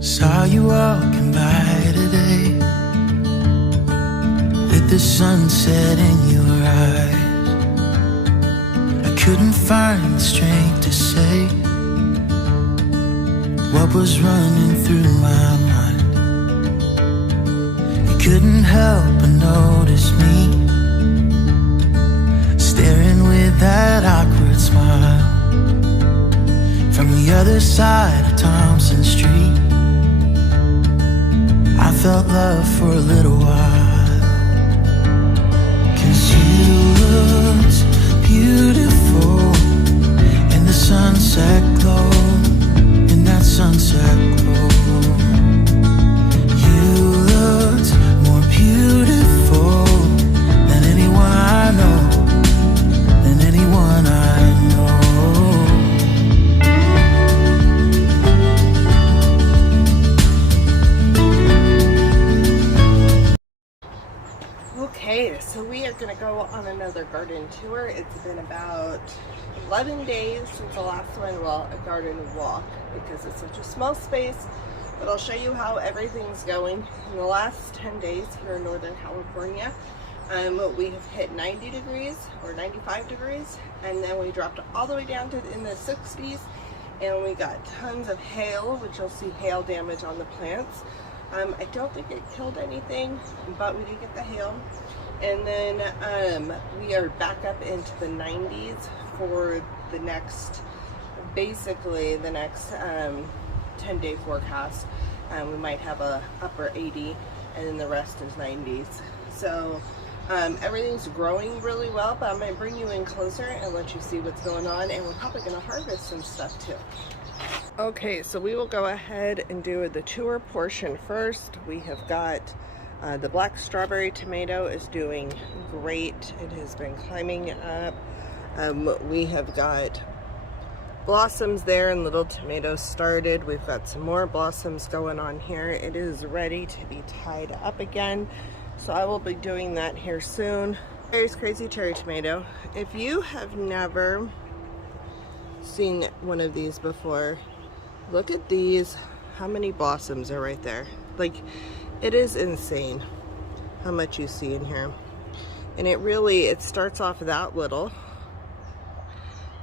Saw you walking by today, with the sunset in your eyes. I couldn't find the strength to say what was running through my mind. You couldn't help but notice me, staring with that awkward smile from the other side of Thompson Street. I felt love for a little while, 'cause you looked beautiful in the sunset glow, in that sunset glow. You looked more beautiful than anyone I know, than anyone I know. Okay, so we are going to go on another garden tour. It's been about 11 days since the last one, well, a garden walk, because it's such a small space, but I'll show you how everything's going. In the last 10 days here in Northern California, we have hit 90 degrees or 95 degrees, and then we dropped all the way down to in the 60s, and we got tons of hail, which you'll see hail damage on the plants. I don't think it killed anything, but we did get the hail. And then we are back up into the 90s for the next, basically the next 10-day forecast. We might have a upper 80, and then the rest is 90s. So everything's growing really well, but I'm going to bring you in closer and let you see what's going on, and we're probably going to harvest some stuff too. Okay, so we will go ahead and do the tour portion first. We have got the black strawberry tomato is doing great. It has been climbing up. We have got blossoms there, and little tomatoes started. We've got some more blossoms going on here. It is ready to be tied up again, so I will be doing that here soon. There's crazy cherry tomato. If you have never seen one of these before, look at these, how many blossoms are right there. Like, it is insane how much you see in here. And it starts off that little,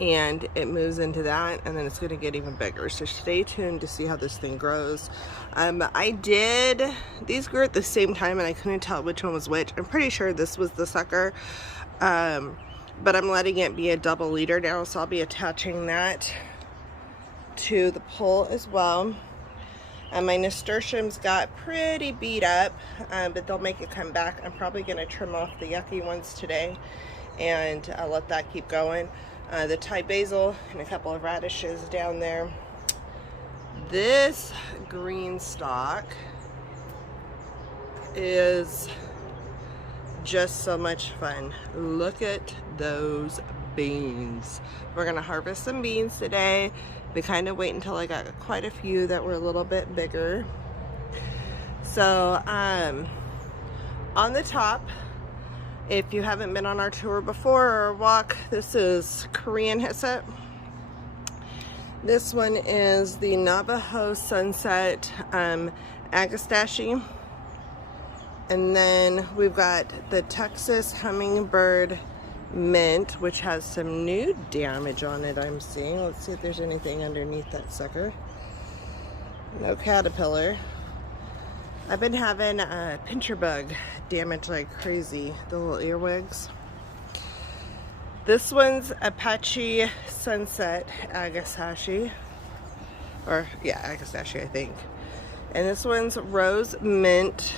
and it moves into that, and then it's going to get even bigger. So stay tuned to see how this thing grows. These grew at the same time, and I couldn't tell which one was which. I'm pretty sure this was the sucker. But I'm letting it be a double leader now, so I'll be attaching that to the pole as well. And my nasturtiums got pretty beat up, but they'll make it come back. I'm probably going to trim off the yucky ones today, and I'll let that keep going. The Thai basil and a couple of radishes down there. This GreenStalk is just so much fun. Look at those beans. We're gonna harvest some beans today. We kind of wait until I got quite a few that were a little bit bigger. So on the top, if you haven't been on our tour before or walk, this is Korean hyssop. This one is the Navajo Sunset Agastache. And then we've got the Texas Hummingbird Mint, which has some new damage on it, I'm seeing. Let's see if there's anything underneath that sucker. No caterpillar. I've been having a pincher bug damage like crazy, the little earwigs. This one's Apache Sunset Agastache. Or, yeah, Agastache, I think. And this one's Rose Mint.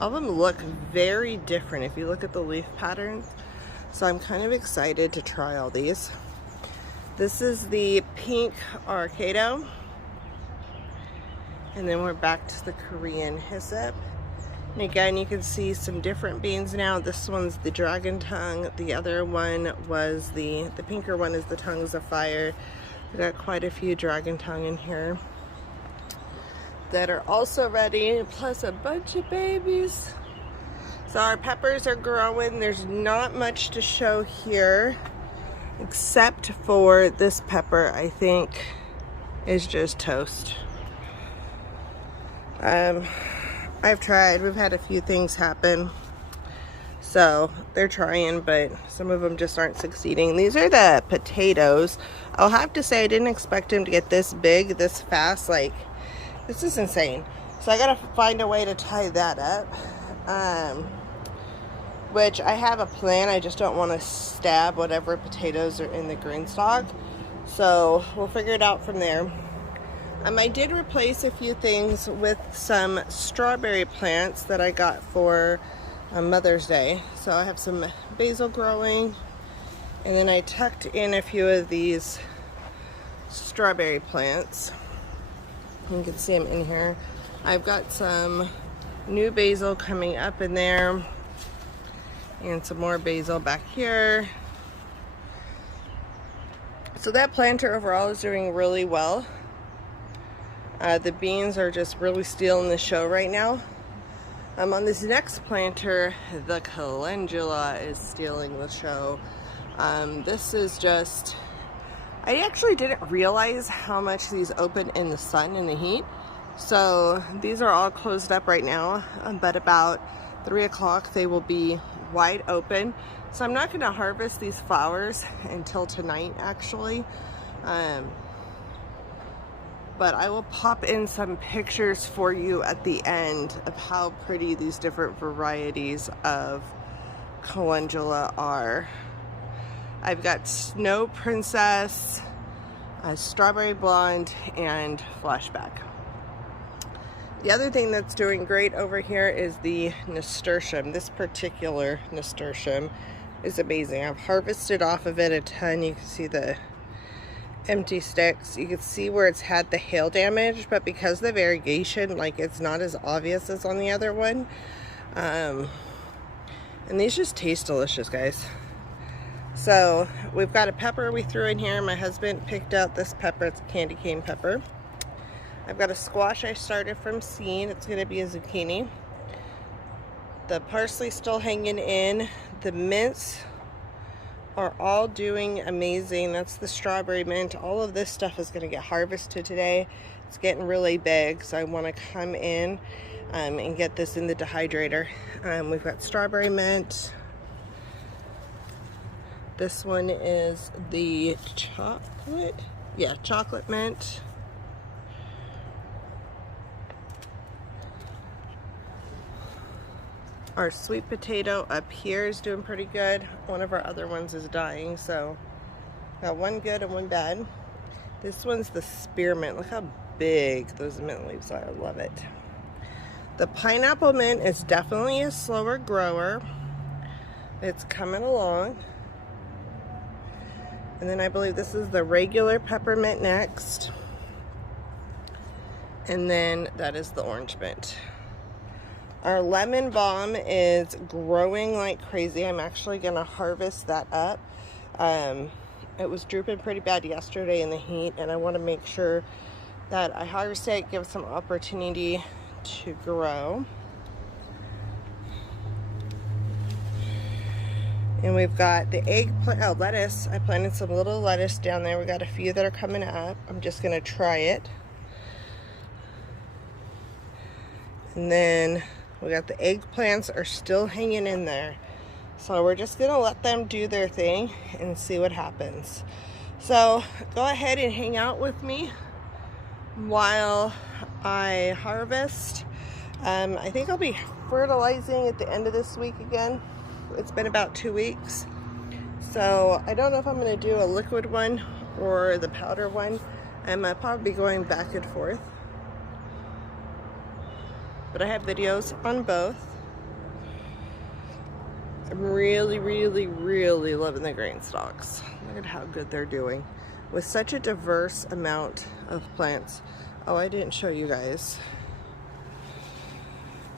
All of them look very different if you look at the leaf patterns. So I'm kind of excited to try all these. This is the pink Arcado. And then we're back to the Korean hyssop. And again, you can see some different beans now. This one's the dragon tongue. The other one was the pinker one is the tongues of fire. We got quite a few dragon tongue in here that are also ready, plus a bunch of babies. So our peppers are growing. There's not much to show here except for this pepper. I think is just toast. I've tried. We've had a few things happen. So they're trying, but some of them just aren't succeeding. These are the potatoes. I'll have to say I didn't expect them to get this big, this fast. Like, this is insane. So I gotta find a way to tie that up. Which I have a plan. I just don't want to stab whatever potatoes are in the GreenStalk. So we'll figure it out from there. I did replace a few things with some strawberry plants that I got for Mother's Day. So I have some basil growing, and then I tucked in a few of these strawberry plants. You can see them in here. I've got some new basil coming up in there, and some more basil back here. So that planter overall is doing really well. The beans are just really stealing the show right now. On this next planter, the calendula is stealing the show. This is just, I actually didn't realize how much these open in the sun and the heat. So these are all closed up right now, but about 3 o'clock they will be wide open. So I'm not going to harvest these flowers until tonight actually. But I will pop in some pictures for you at the end of how pretty these different varieties of calendula are. I've got Snow Princess, Strawberry Blonde, and Flashback. The other thing that's doing great over here is the Nasturtium. This particular Nasturtium is amazing. I've harvested off of it a ton. You can see the empty sticks. You can see where it's had the hail damage, but because of the variegation, like, it's not as obvious as on the other one. And these just taste delicious, guys. So we've got a pepper we threw in here. My husband picked out this pepper. It's a candy cane pepper. I've got a squash I started from seed. It's going to be a zucchini. The parsley still hanging in. The mints are all doing amazing. That's the strawberry mint. All of this stuff is going to get harvested today. It's getting really big, so I want to come in and get this in the dehydrator. We've got strawberry mint. This one is the chocolate. Yeah, chocolate mint. Our sweet potato up here is doing pretty good. One of our other ones is dying, so got one good and one bad. This one's the spearmint. Look how big those mint leaves are. I love it. The pineapple mint is definitely a slower grower. It's coming along. And then I believe this is the regular peppermint next. And then that is the orange mint. Our lemon balm is growing like crazy. I'm actually going to harvest that up. It was drooping pretty bad yesterday in the heat, and I want to make sure that I harvest it, give it some opportunity to grow. And we've got the lettuce. I planted some little lettuce down there. We got a few that are coming up. I'm just going to try it. And then we got the eggplants are still hanging in there. So we're just gonna let them do their thing and see what happens. So go ahead and hang out with me while I harvest. I think I'll be fertilizing at the end of this week again. It's been about 2 weeks. So I don't know if I'm gonna do a liquid one or the powder one. I'm probably going back and forth. But I have videos on both. I'm really, really, really loving the GreenStalks. Look at how good they're doing. With such a diverse amount of plants. Oh, I didn't show you guys.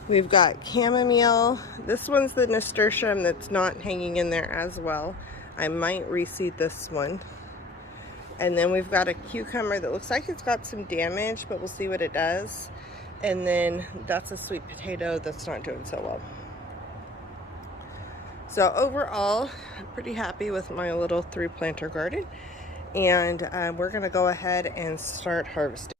We've got chamomile. This one's the nasturtium that's not hanging in there as well. I might reseed this one. And then we've got a cucumber that looks like it's got some damage, but we'll see what it does. And then that's a sweet potato that's not doing so well. So overall, I'm pretty happy with my little 3-planter garden. and we're gonna go ahead and start harvesting.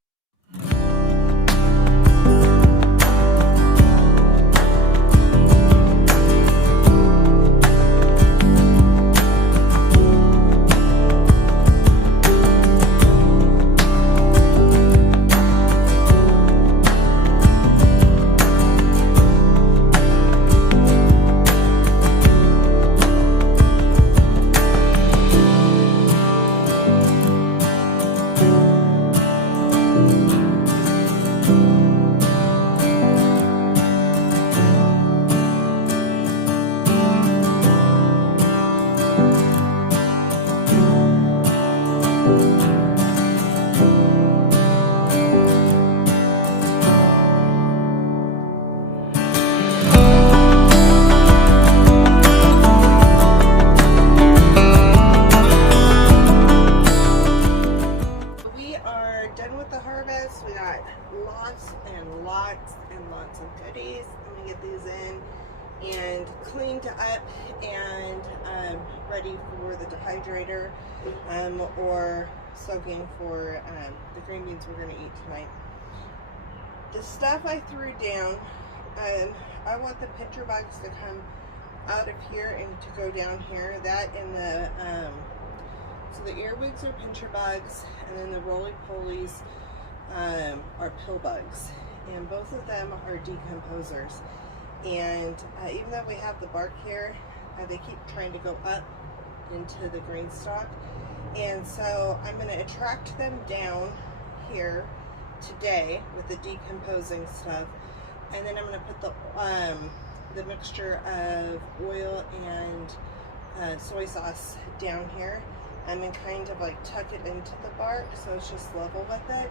We got lots and lots and lots of goodies. Let me get these in and cleaned up and ready for the dehydrator or soaking for the green beans we're going to eat tonight. The stuff I threw down, I want the pincher bugs to come out of here and to go down here. That and the so the earwigs are pincher bugs, and then the roly-polies are pill bugs, and both of them are decomposers. And even though we have the bark here, they keep trying to go up into the GreenStalk, and so I'm going to attract them down here today with the decomposing stuff, and then I'm going to put the mixture of oil and soy sauce down here, and then kind of like tuck it into the bark so it's just level with it,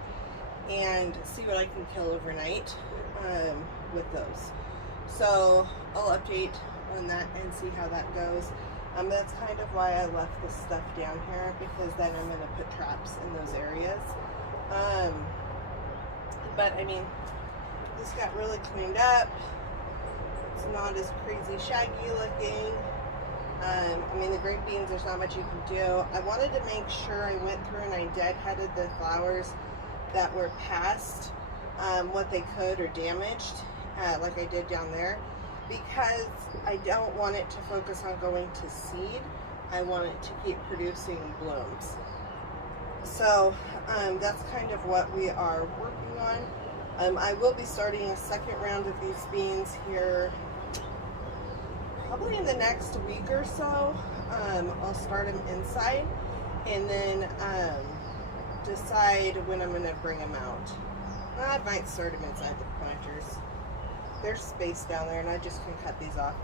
and see what I can kill overnight with those. So I'll update on that and see how that goes. That's kind of why I left this stuff down here, because then I'm going to put traps in those areas. But I mean, this got really cleaned up. It's not as crazy shaggy looking. I mean, the green beans, there's not much you can do. I wanted to make sure I went through and I deadheaded the flowers that were past what they could or damaged, like I did down there, because I don't want it to focus on going to seed. I want it to keep producing blooms. So that's kind of what we are working on. I will be starting a second round of these beans here probably in the next week or so. I'll start them inside and then decide when I'm going to bring them out. I might start them inside the planters. There's space down there and I just can cut these off.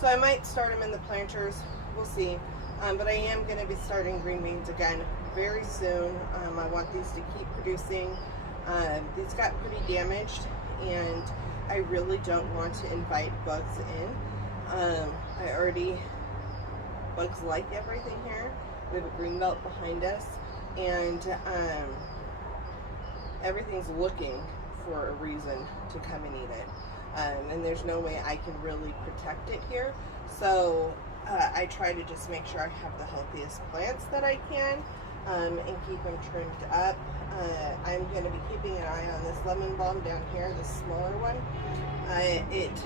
So I might start them in the planters. We'll see. But I am going to be starting green beans again very soon. I want these to keep producing. These got pretty damaged and I really don't want to invite bugs in. Bugs like everything here. We have a green belt behind us, and everything's looking for a reason to come and eat it. And there's no way I can really protect it here. So I try to just make sure I have the healthiest plants that I can, and keep them trimmed up. I'm going to be keeping an eye on this lemon balm down here, the smaller one. It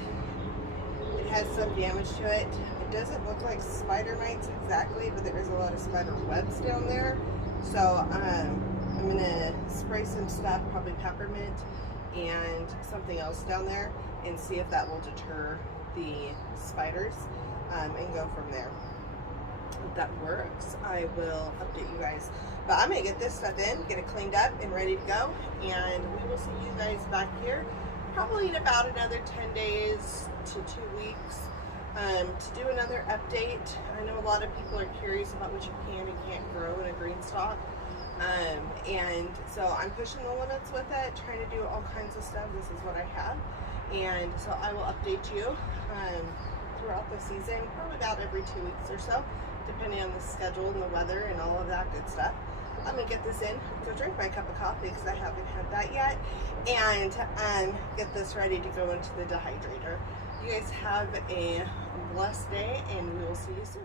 has some damage to it. It doesn't look like spider mites exactly, but there is a lot of spider webs down there. So I'm going to spray some stuff, probably peppermint and something else down there, and see if that will deter the spiders, and go from there. If that works, I will update you guys. But I'm going to get this stuff in, get it cleaned up and ready to go, and we will see you guys back here probably in about another 10 days to 2 weeks to do another update. I know a lot of people are curious about what you can and can't grow in a GreenStalk, and so I'm pushing the limits with it, trying to do all kinds of stuff. This is what I have, and so I will update you throughout the season, probably about every 2 weeks or so, depending on the schedule and the weather and all of that good stuff. I'm gonna get this in, go drink my cup of coffee because I haven't had that yet, and get this ready to go into the dehydrator. You guys have a blessed day, and we will see you soon.